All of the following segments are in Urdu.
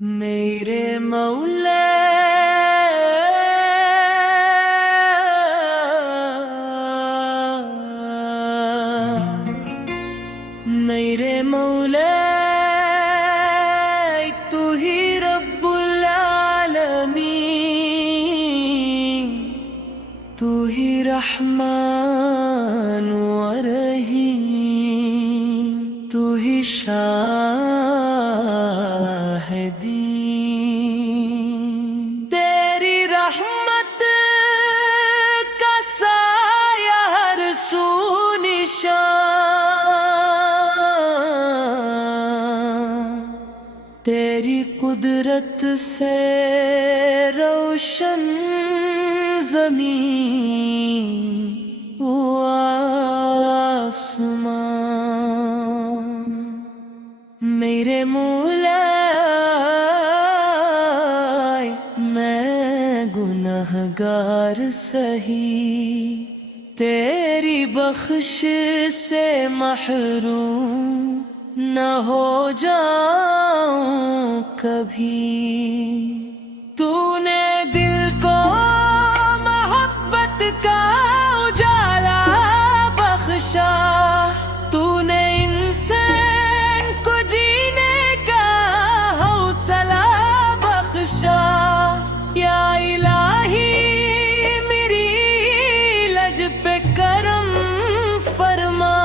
میرے مولا میرے مولا تو ہی رب العالمین، تو ہی رحمان و رحیم، تو ہی شاہدین، تیری رحمت کا سایہ ہر سو نشان، تیری قدرت سے روشن زمین و آسمان، میرے مولا میں گنہگار سہی، تیری بخش سے محروم نہ ہو جاؤں کبھی، تو نے دل کو محبت کا اجالا بخشا، تو نے انسان کو جینے کا حوصلہ بخشا، یا الہی میری لج پہ کرم فرما،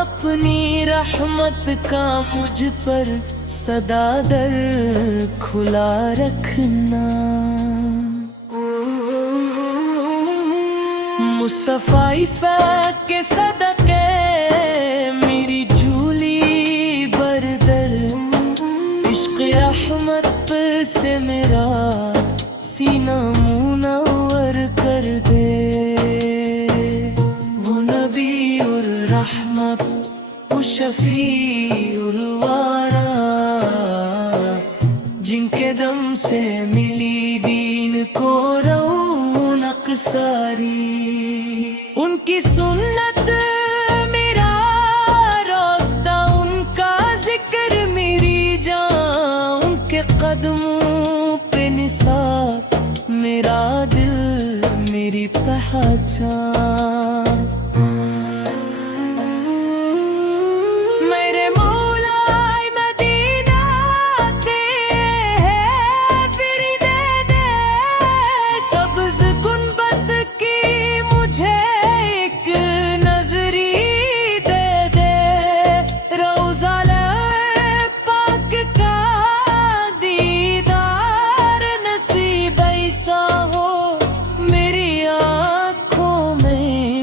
اپنی رحمت کا مجھ پر سدا در کھلا رکھنا، مصطفیٰ فیض کے صدقے میری جھولی بردر، عشق احمد سے میرا سینہ منور کر دے، وہ نبی الرحمہ وہ شفیع الورا، جن کے دم سے ملی دین کو رونق ساری، ان کی سنت میرا راستہ، ان کا ذکر میری جان، ان کے قدموں پہ نثار میرا دل میری پہچان،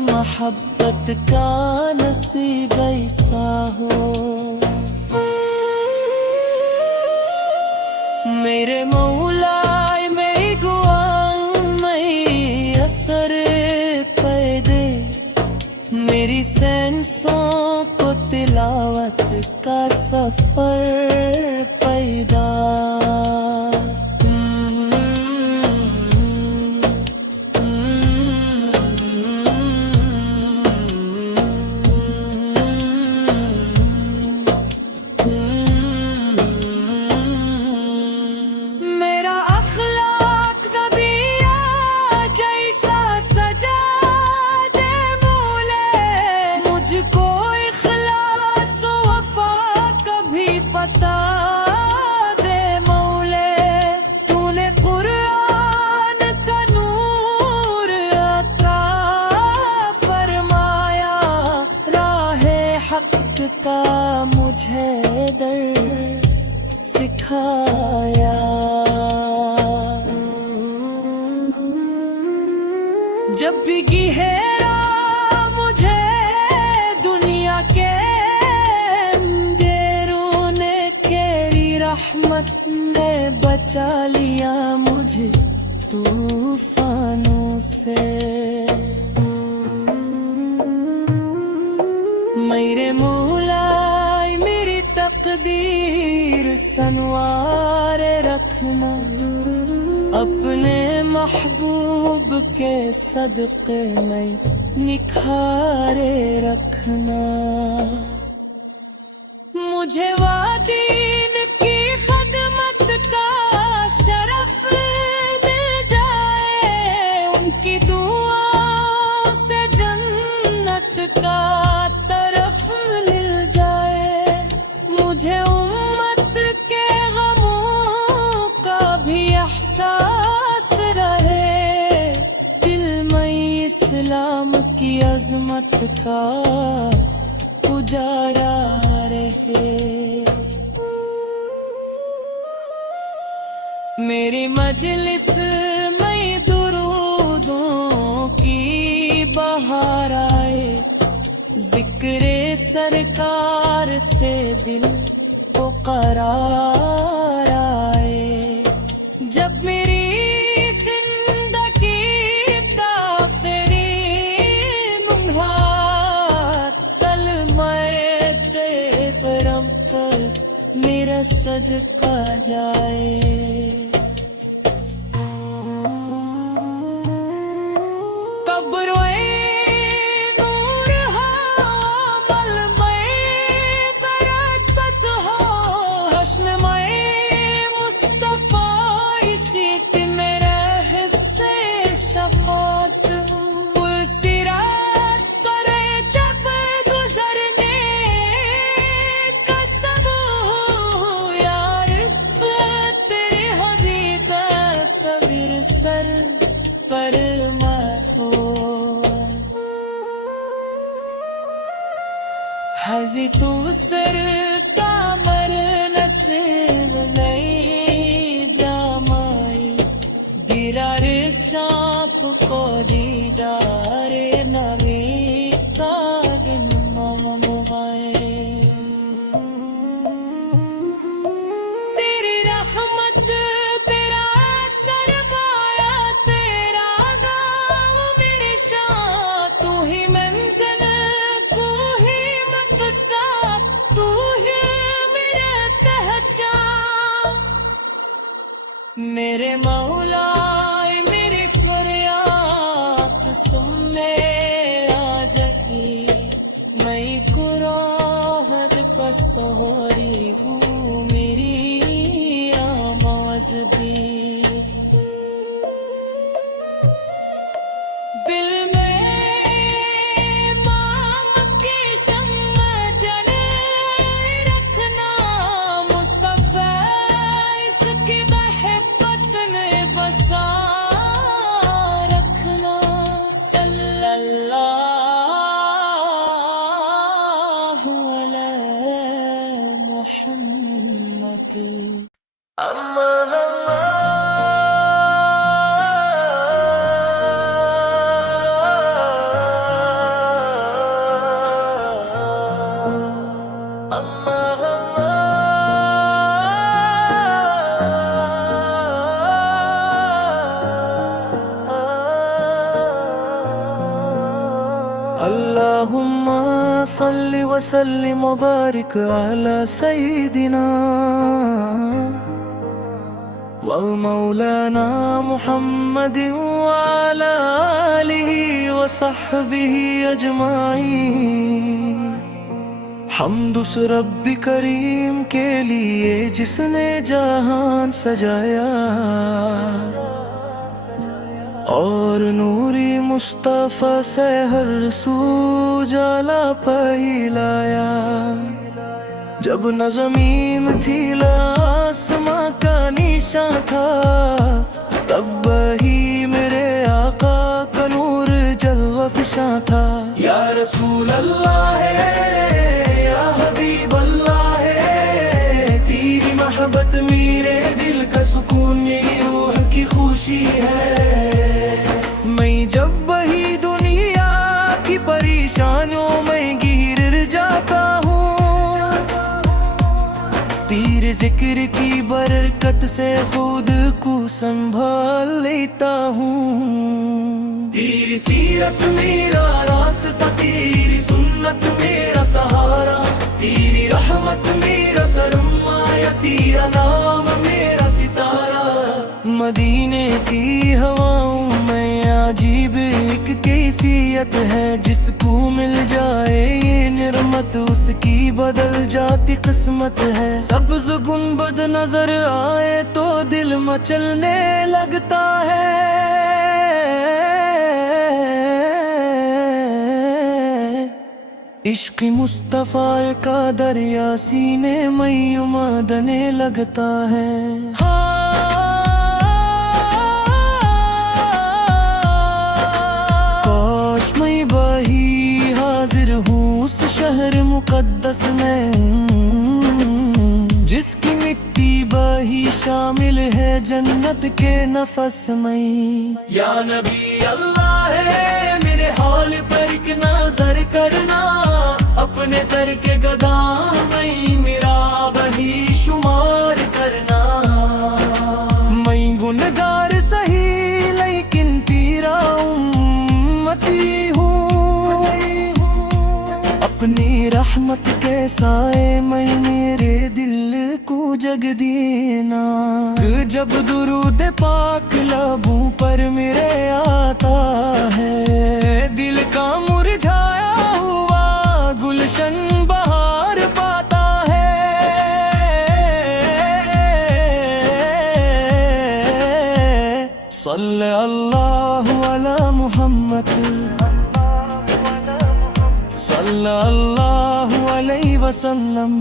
محبت کا نصیب ایسا ہو، میرے مولا میں گواؤں میں اثر پیدے، میری سینسوں کو تلاوت کا سفر پیدا، کا مجھے درس سکھایا، جب بھی گھیرا مجھے دنیا کے اندھیروں نے، تیری رحمت نے بچا لیا مجھے طوفانوں سے، میرے مولا میری تقدیر سنوار رکھنا، اپنے محبوب کے صدقے میں نکھارے رکھنا، مجھے وادین کی خدمت عظمت کا اجالا رہے. میری مجلس میں درودوں کی بہار آئے, ذکر سرکار سے دل کو قرار آئے. جب میری زندگی تاخری منہار, کلمہ کرم پر میرا صدقہ جائے. حضی تو سر کامر نصیب نئی جامائی, دیرار شاپ کو دیدار نبی کا دن مامغائے. تیری رحمت تیرا سرمایہ, تیرا گاؤں میری شان, تو ہی منزل تو ہی تو ہی میرا پہچان. میرے مولا میری فریاد سن میرا جکی, میں قرآن کا سہوری ہوں میری آواز بھی. دل اللہم صل وسلم وبارک علی سیدنا ومولانا محمد وعلى آلہ وصحبہ اجمعین. حمد اس رب کریم کے لیے جس نے جہان سجایا, اور نوری مصطفیٰ سے ہر سو جالا پہلایا. جب نہ زمین تھی نہ آسماں کا نشان تھا, تب وہی میرے آقا کا نور جلوہ فشاں تھا. یا رسول اللہ ہے, یا حبیب اللہ ہے, تیری محبت میرے دل کا سکون, میری روح کی خوشی ہے. میں جب وہی دنیا کی پریشانیوں میں گر جاتا ہوں, تیرے ذکر کی برکت سے خود کو سنبھال لیتا ہوں. تیری سیرت میرا راستہ, تیری سنت میرا سہارا, تیری رحمت میرا سرمایہ, تیرا نام میرا ستارہ. مدینے کی ہواؤں میں عجیب ایک کیفیت ہے, جس کو مل جائے یہ نعمت اس کی بدل جاتی قسمت ہے. سبز گنبد نظر آئے تو دل مچلنے لگتا ہے, عشق مصطفیٰ کا دریا سینے میں امادنے لگتا ہے. کاش میں بہی مقدس میں، جس کی مٹی بہی شامل ہے جنت کے نفس میں۔ یا نبی اللہ ہے میرے حال پر ایک نظر کرنا، اپنے در کے گدا میں میرا بہی شمار کرنا۔ میں گنہگار سہی لیکن تیرا امتی ہوں، اپنی رحمت کے سائے میں میرے دل کو جگ دینا۔ جب درود پاک لبوں پر میرے آتا ہے، دل کا مرجھایا ہوا گلشن بہار پاتا ہے۔ صلی اللہ علی محمد، صلی اللہ علیہ وسلم۔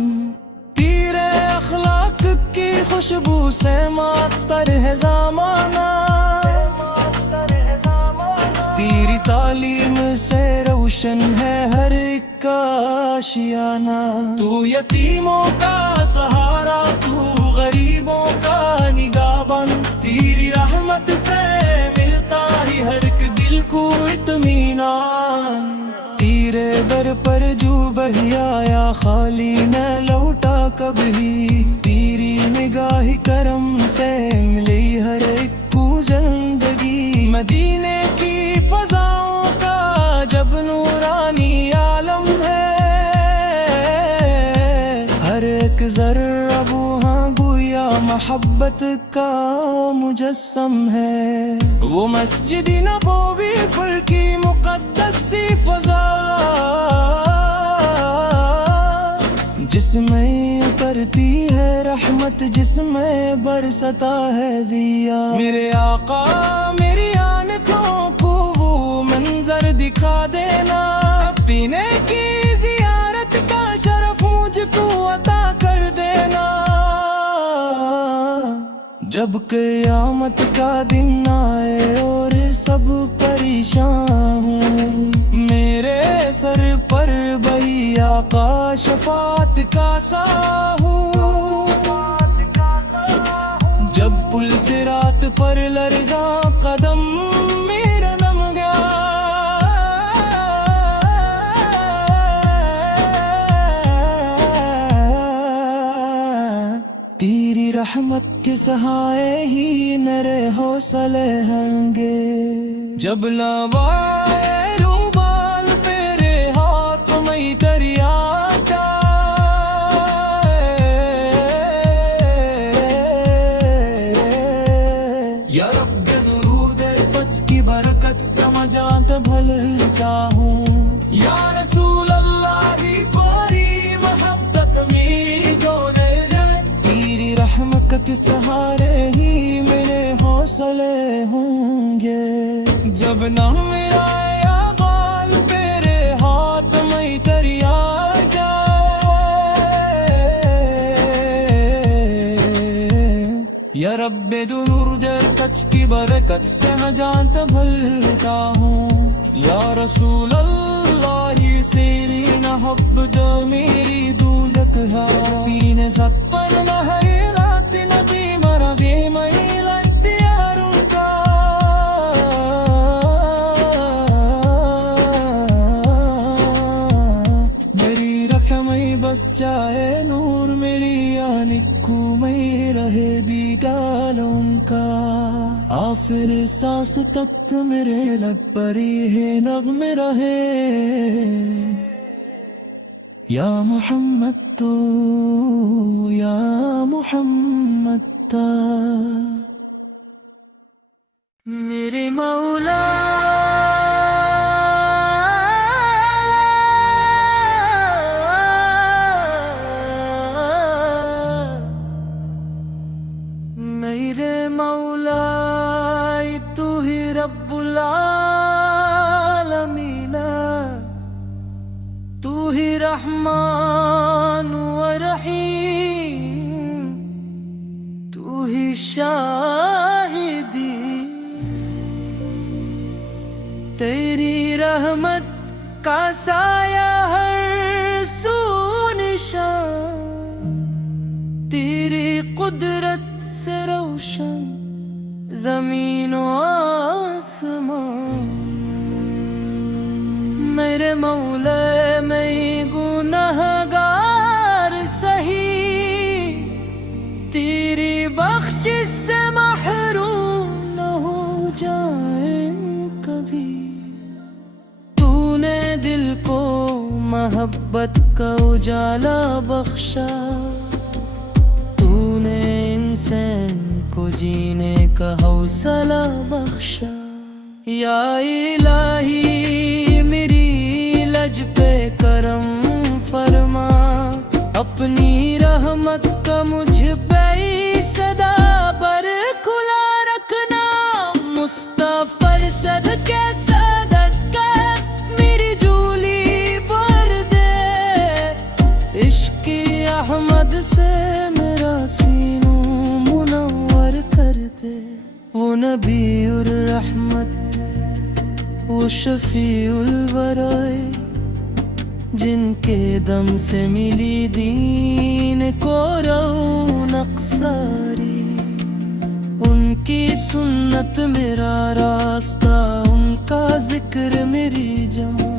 تیرے اخلاق کی خوشبو سے معطر ہے زمانہ، تیری تعلیم سے روشن ہے ہر ایک آشیانہ۔ تو یتیموں کا سہارا، تو غریبوں کا نگہبان، تیری رحمت سے ملتا ہی ہر ایک دل کو اطمینان۔ تیرے در پر جو بہی آیا خالی نہ لوٹا کبھی، تیری نگاہ کرم سے ملی ہر ایک کو زندگی۔ مدینے کی فضاؤں کا جب نورانی عالم ہے، ہر ایک ذرہ وہاں گویا محبت کا مجسم ہے۔ وہ مسجد نبوی پر کی مقدس سی فضا، جس میں اترتی ہے رحمت، جس میں برستا ہے دیا۔ میرے آقا میری آنکھوں کو وہ منظر دکھا دینا، پینے کی زیارت کا شرف مجھ کو عطا کر دینا۔ جب قیامت کا دن آئے اور سب پریشان ہوں، میرے سر پر بہی آقا شفاعت کا ساہو۔ جب پل صراط پر لرزاں قدم میرا نم گیا، تیری رحمت کے سہائے ہی میرے حوصلے ہوں گے۔ جب لوائے روبال تیرے ہاتھ میں دریا جائے، یا رب درود پچ کی برکت سمجھات بھل چاہوں۔ یا رسول اللہ کی فوری محبت میں جو نہ جائے، تیری رحمت کے سہارے ہی میرے حوصلے ہوں گے۔ جب نہ میرا یا بال تیرے ہاتھ میں دریا جائے، یا رب درود کچ کی برکت سے میں جانتا بھلتا ہوں۔ یا رسول اللہ سیرین حب جو میری دولت ہے، تین ست پر نہ ہے رات نبی مرا بھی میل اختیاروں کا۔ میری رقم بس جائے نور میری آنکھوں میں رہے دیدالوں کا۔ آخر سانس تک میرے لب پر یہ نغمے رہے، یا محمد تو یا محمد تا۔ میرے مولا میرے مولا تو ہی رب العالمین، تو ہی رحمان و رحیم، تو ہی شاہدی۔ تیری رحمت کا سایہ ہر سو قدرت سے روشن زمین و آسمان، میرے مولا میں گنہگار سہی، تیری بخشش سے محروم نہ ہو جائے کبھی۔ تو نے دل کو محبت کا اجالا بخشا، تو نے انسان کو جینے کا حوصلہ بخشا۔ یا الہی میری لج پہ کرم فرما، اپنی رحمت کا مجھ پہ صدا پر کھلا رکھنا۔ مصطفی صدقے صدقے میری جھولی بھر دے، عشق احمد سے میرا سینوں منور کر دے۔ وہ نبی الرحمت، وہ شفیع الورائے، جن کے دم سے ملی دین کو رونق ساری، ان کی سنت میرا راستہ، ان کا ذکر میری جان،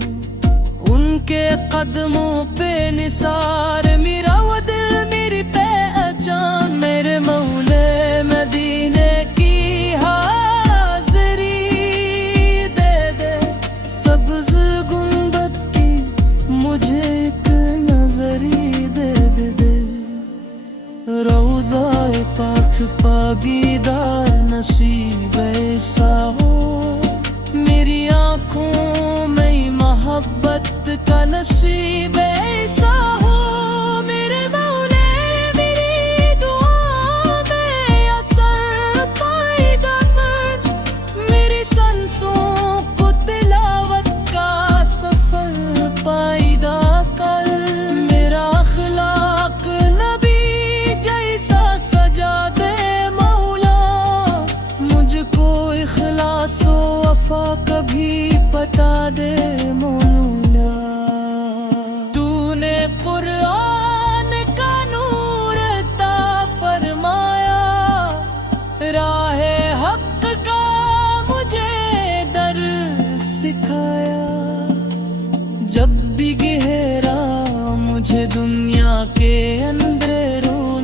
ان کے قدموں پہ نثار میرا وہ دل میری پہچان۔ میرے مولا مدینے کی حاضری دے دے، سبز گنبد کی مجھے ایک نظری دے دے، روضہ پاک پاگیدار نصیب ایسا ہو، میری آنکھوں میں محبت کا نصیب ایسا ہو۔ میرے مولا میری دعا میں اثر پائیدہ کر، میری سانسوں کو تلاوت کا سفر پائیدہ کر، میرا اخلاق نبی جیسا سجا دے مولا، مجھ کو اخلاص و وفا کبھی بتا دے مولا۔ تو نے قرآن کا نور عطا فرمایا، راہ حق کا مجھے در سکھایا، جب بھی گہرا مجھے دنیا کے اندھیروں،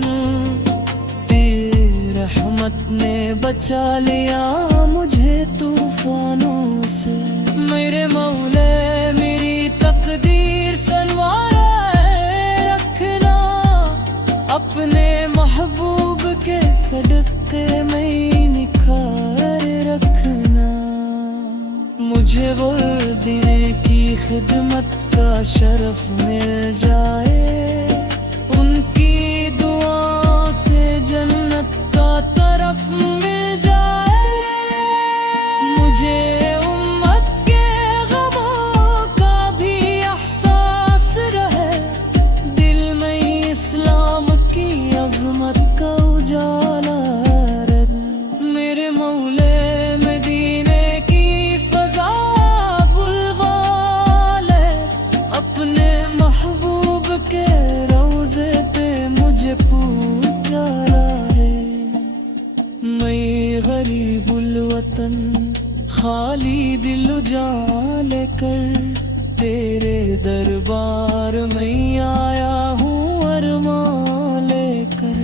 تیری رحمت نے بچا لیا مجھے طوفانوں سے۔ میرے مولا میری تقدیر سنوارے رکھنا، اپنے محبوب کے صدقے میں نکھار رکھنا، مجھے وہ دینے کی خدمت کا شرف مل جائے، ان کی دعا سے جنت کا طرف مل جائے، مجھے امت کے غموں کا بھی احساس رہے، دل میں اسلام کی عظمت کا اجالا رہے۔ میرے مولا مدینے کی فضا بلوال ہے، اپنے محبوب کے روضے پہ مجھے پوجا ہے۔ میں غریب الوطن خالی دل اجال کر، تیرے دربار میں آیا ہوں ارمان لے کر،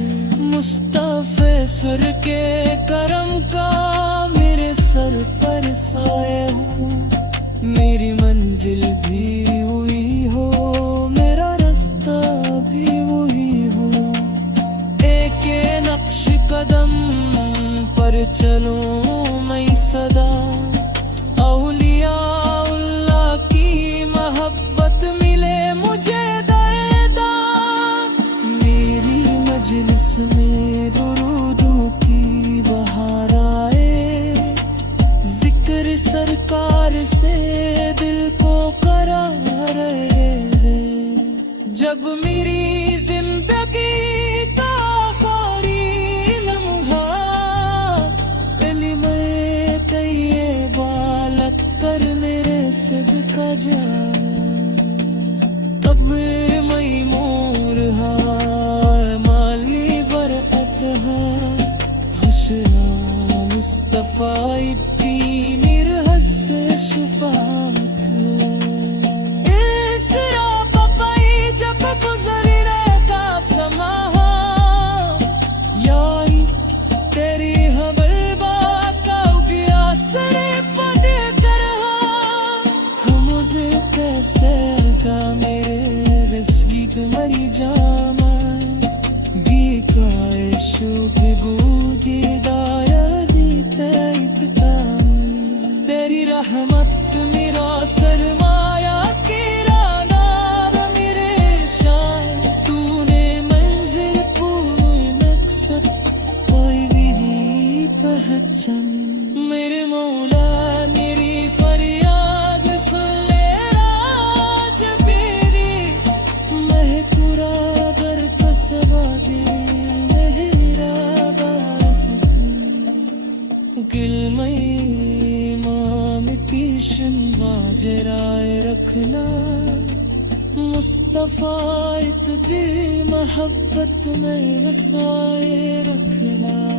مصطفی سر کے کرم کا میرے سر پر سایہ ہو، میری منزل بھی ہوئی ہو، میرا رستہ بھی وہی ہو، ایک نقش قدم پر چلوں میں صدا، اولیاء اللہ کی محبت ملے مجھے دائدا، میری مجلس میں درودوں کی بہار آئے، ذکر سرکار سے دل کو قرار رہے، جب میری زندگی کا آخری لمحہ کلمہ کہیے بالک کر میرے صدقہ جائے، تب میں مور ہاں مالی برکت ہے۔ أشرا مصطفى يبقيني رهس شفاعته اسرا پپائی جب گزرنے کا سما یاری تیری حمل بات ہو گیا سرے پد کرہا مجھے کیسے گا میرے رسید مری جاما بیکائے شوق گودی دایا دیتائیت کامی تیری رحمت میرا سرمایہ کرانا میرے شان تو نے منزل پوری نقصد کوئی بھی پہچان میرے مولا میری فریاد سن لے راج میری میں پورا در قصبہ دے میرا باس گل میں امام پیشن واجرائے رکھنا مصطفیٰ اتبی محبت میں وسائے رکھنا